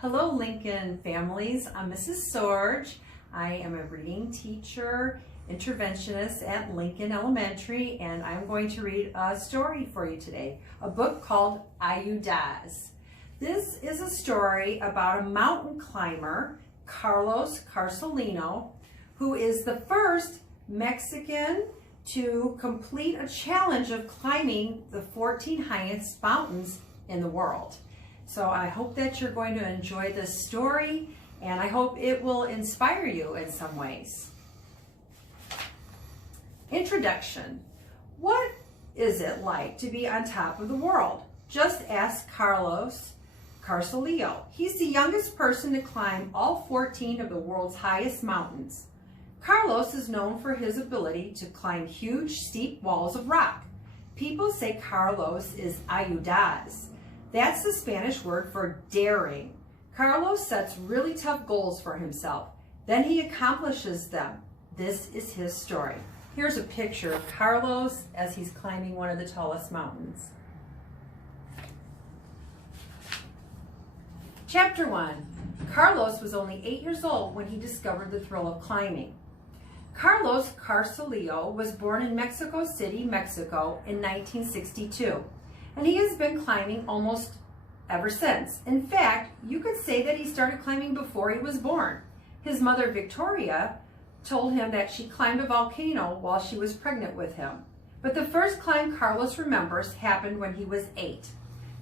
Hello, Lincoln families. I'm Mrs. Sorge. I am a reading teacher, interventionist at Lincoln Elementary, and I'm going to read a story for you today, a book called Aloud. This is a story about a mountain climber, Carlos Carcelino, who is the first Mexican to complete a challenge of climbing the 14 highest mountains in the world. So I hope that you're going to enjoy this story, and I hope it will inspire you in some ways. Introduction. What is it like to be on top of the world? Just ask Carlos Carcelino. He's the youngest person to climb all 14 of the world's highest mountains. Carlos is known for his ability to climb huge, steep walls of rock. People say Carlos is audaz. That's the Spanish word for daring. Carlos sets really tough goals for himself. Then he accomplishes them. This is his story. Here's a picture of Carlos as he's climbing one of the tallest mountains. Chapter 1. Carlos was only 8 years old when he discovered the thrill of climbing. Carlos Carcelino was born in Mexico City, Mexico in 1962. And he has been climbing almost ever since. In fact, you could say that he started climbing before he was born. His mother, Victoria, told him that she climbed a volcano while she was pregnant with him. But the first climb Carlos remembers happened when he was 8.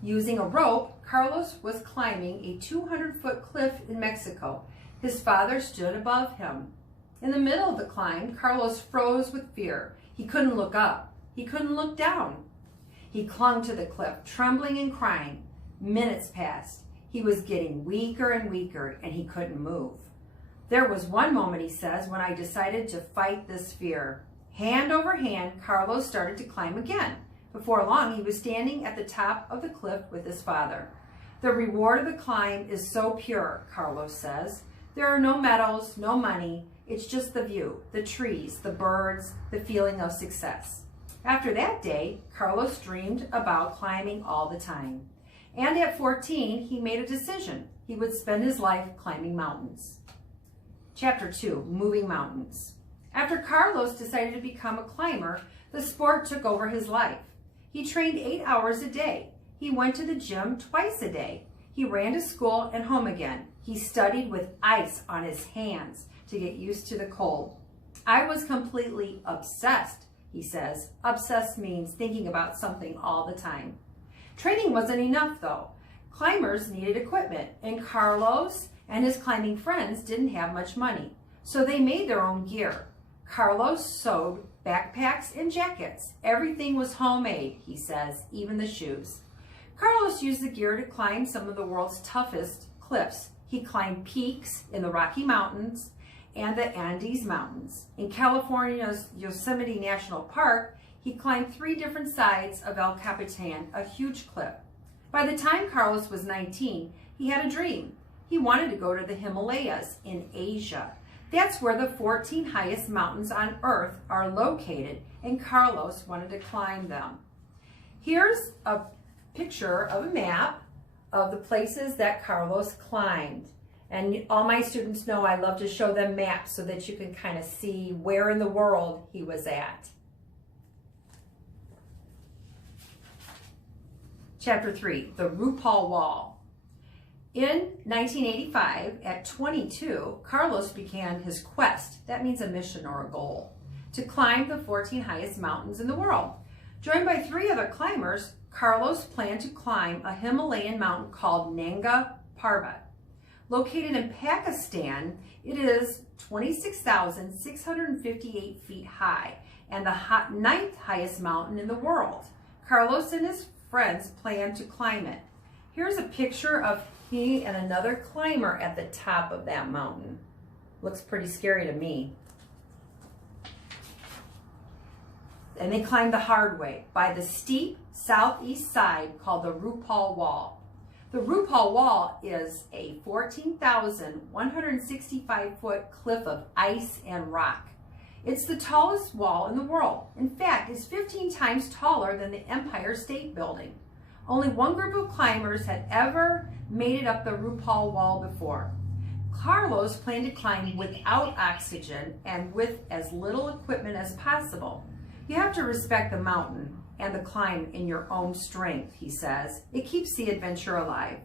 Using a rope, Carlos was climbing a 200-foot cliff in Mexico. His father stood above him. In the middle of the climb, Carlos froze with fear. He couldn't look up. He couldn't look down. He clung to the cliff, trembling and crying. Minutes passed. He was getting weaker and weaker, and he couldn't move. There was one moment, he says, when I decided to fight this fear. Hand over hand, Carlos started to climb again. Before long, he was standing at the top of the cliff with his father. The reward of the climb is so pure, Carlos says. There are no medals, no money. It's just the view, the trees, the birds, the feeling of success. After that day, Carlos dreamed about climbing all the time. And at 14, he made a decision. He would spend his life climbing mountains. Chapter 2, Moving Mountains. After Carlos decided to become a climber, the sport took over his life. He trained 8 hours a day. He went to the gym twice a day. He ran to school and home again. He studied with ice on his hands to get used to the cold. I was completely obsessed, he says. Obsessed means thinking about something all the time. Training wasn't enough though. Climbers needed equipment, and Carlos and his climbing friends didn't have much money, so they made their own gear. Carlos sewed backpacks and jackets. Everything was homemade, he says, even the shoes. Carlos used the gear to climb some of the world's toughest cliffs. He climbed peaks in the Rocky Mountains and the Andes Mountains. In California's Yosemite National Park, he climbed 3 different sides of El Capitan, a huge cliff. By the time Carlos was 19, he had a dream. He wanted to go to the Himalayas in Asia. That's where the 14 highest mountains on Earth are located, and Carlos wanted to climb them. Here's a picture of a map of the places that Carlos climbed. And all my students know I love to show them maps so that you can kind of see where in the world he was at. Chapter 3, the RuPaul Wall. In 1985, at 22, Carlos began his quest, that means a mission or a goal, to climb the 14 highest mountains in the world. Joined by 3 other climbers, Carlos planned to climb a Himalayan mountain called Nanga Parbat. Located in Pakistan, it is 26,658 feet high and the 9th highest mountain in the world. Carlos and his friends planned to climb it. Here's a picture of he and another climber at the top of that mountain. Looks pretty scary to me. And they climbed the hard way by the steep southeast side called the RuPaul Wall. The RuPaul Wall is a 14,165-foot cliff of ice and rock. It's the tallest wall in the world. In fact, it's 15 times taller than the Empire State Building. Only one group of climbers had ever made it up the RuPaul wall before. Carlos planned to climb without oxygen and with as little equipment as possible. You have to respect the mountain and the climb in your own strength, he says. It keeps the adventure alive.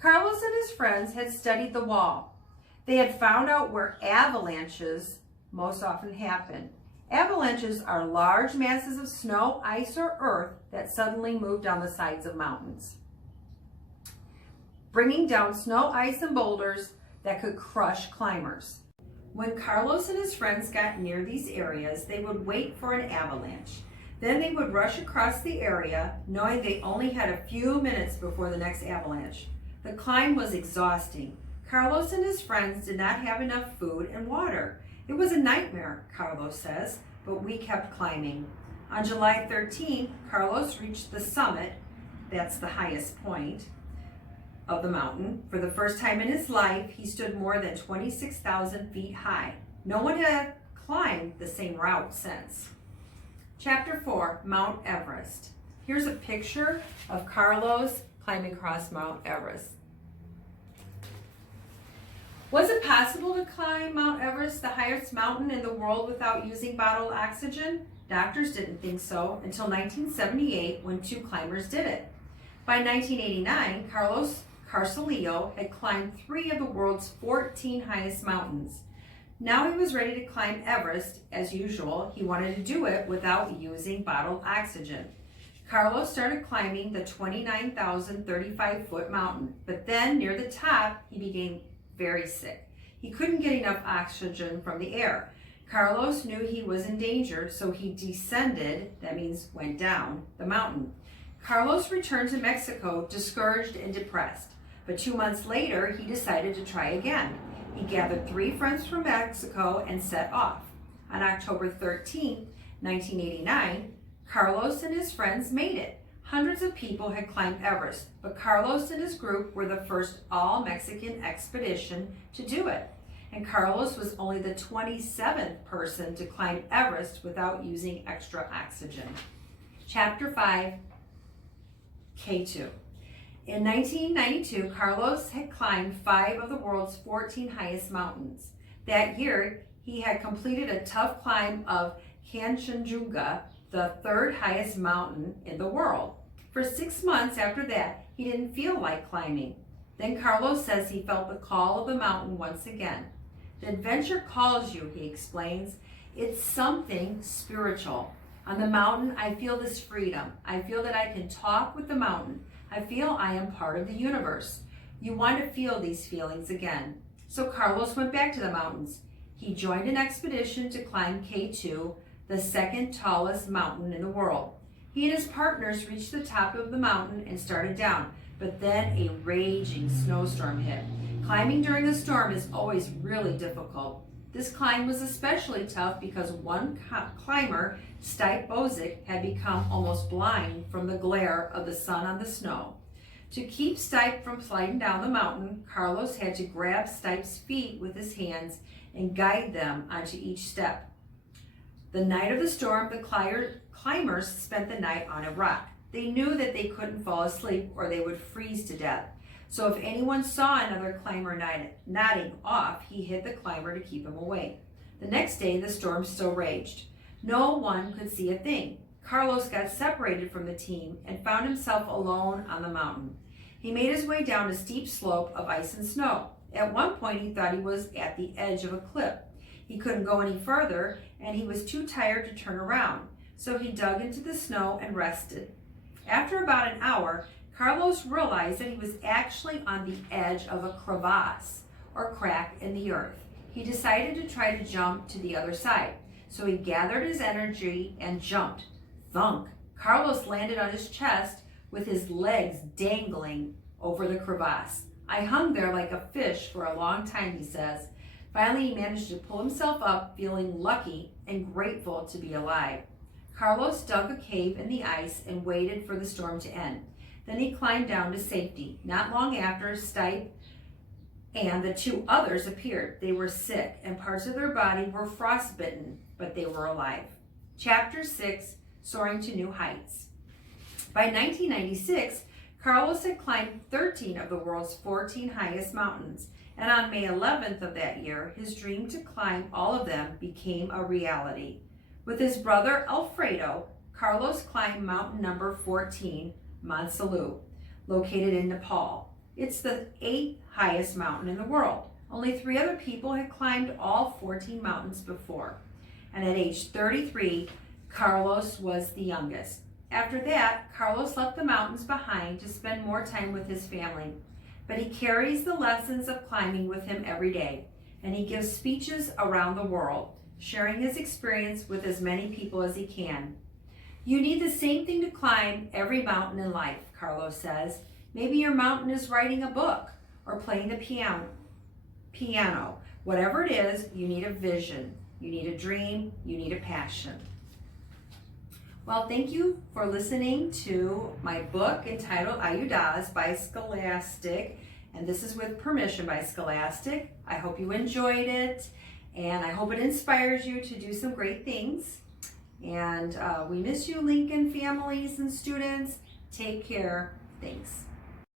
Carlos and his friends had studied the wall. They had found out where avalanches most often happen. Avalanches are large masses of snow, ice, or earth that suddenly move down the sides of mountains, bringing down snow, ice, and boulders that could crush climbers. When Carlos and his friends got near these areas, they would wait for an avalanche. Then they would rush across the area, knowing they only had a few minutes before the next avalanche. The climb was exhausting. Carlos and his friends did not have enough food and water. It was a nightmare, Carlos says, but we kept climbing. On July 13th, Carlos reached the summit, that's the highest point of the mountain. For the first time in his life, he stood more than 26,000 feet high. No one had climbed the same route since. Chapter 4, Mount Everest. Here's a picture of Carlos climbing across Mount Everest. Was it possible to climb Mount Everest, the highest mountain in the world, without using bottled oxygen? Doctors didn't think so until 1978 when 2 climbers did it. By 1989, Carlos Carcelillo had climbed 3 of the world's 14 highest mountains. Now he was ready to climb Everest. As usual, he wanted to do it without using bottled oxygen. Carlos started climbing the 29,035-foot mountain, but then near the top, he became very sick. He couldn't get enough oxygen from the air. Carlos knew he was in danger, so he descended, that means went down, the mountain. Carlos returned to Mexico discouraged and depressed, but 2 months later, he decided to try again. He gathered 3 friends from Mexico and set off. On October 13, 1989, Carlos and his friends made it. Hundreds of people had climbed Everest, but Carlos and his group were the first all-Mexican expedition to do it. And Carlos was only the 27th person to climb Everest without using extra oxygen. Chapter 5, K2. In 1992, Carlos had climbed 5 of the world's 14 highest mountains. That year, he had completed a tough climb of Kanchenjunga, the 3rd highest mountain in the world. For 6 months after that, he didn't feel like climbing. Then Carlos says he felt the call of the mountain once again. The adventure calls you, he explains. It's something spiritual. On the mountain, I feel this freedom. I feel that I can talk with the mountain. I feel I am part of the universe. You want to feel these feelings again. So Carlos went back to the mountains. He joined an expedition to climb K2, the 2nd tallest mountain in the world. He and his partners reached the top of the mountain and started down, but then a raging snowstorm hit. Climbing during a storm is always really difficult. This climb was especially tough because one climber, Stipe Bozic, had become almost blind from the glare of the sun on the snow. To keep Stipe from sliding down the mountain, Carlos had to grab Stipe's feet with his hands and guide them onto each step. The night of the storm, the climbers spent the night on a rock. They knew that they couldn't fall asleep or they would freeze to death. So if anyone saw another climber nodding off, he hit the climber to keep him awake. The next day, the storm still raged. No one could see a thing. Carlos got separated from the team and found himself alone on the mountain. He made his way down a steep slope of ice and snow. At one point, he thought he was at the edge of a cliff. He couldn't go any further, and he was too tired to turn around. So he dug into the snow and rested. After about an hour, Carlos realized that he was actually on the edge of a crevasse, or crack in the earth. He decided to try to jump to the other side. So he gathered his energy and jumped. Thunk! Carlos landed on his chest with his legs dangling over the crevasse. I hung there like a fish for a long time, he says. Finally, he managed to pull himself up, feeling lucky and grateful to be alive. Carlos dug a cave in the ice and waited for the storm to end. Then he climbed down to safety. Not long after, Stipe and the 2 others appeared. They were sick and parts of their body were frostbitten, but they were alive. Chapter 6, Soaring to New Heights. By 1996, Carlos had climbed 13 of the world's 14 highest mountains, and on May 11th of that year, his dream to climb all of them became a reality. With his brother Alfredo, Carlos climbed mountain number 14, Mount Aloud, located in Nepal. It's the 8th highest mountain in the world. Only 3 other people had climbed all 14 mountains before. And at age 33, Carlos was the youngest. After that, Carlos left the mountains behind to spend more time with his family. But he carries the lessons of climbing with him every day, and he gives speeches around the world, sharing his experience with as many people as he can. You need the same thing to climb every mountain in life, Carlos says. Maybe your mountain is writing a book or playing the piano. Whatever it is, you need a vision, you need a dream, you need a passion. Well, thank you for listening to my book entitled Aloud by Scholastic, and this is with permission by Scholastic. I hope you enjoyed it, and I hope it inspires you to do some great things. And we miss you, Lincoln families and students. Take care. Thanks.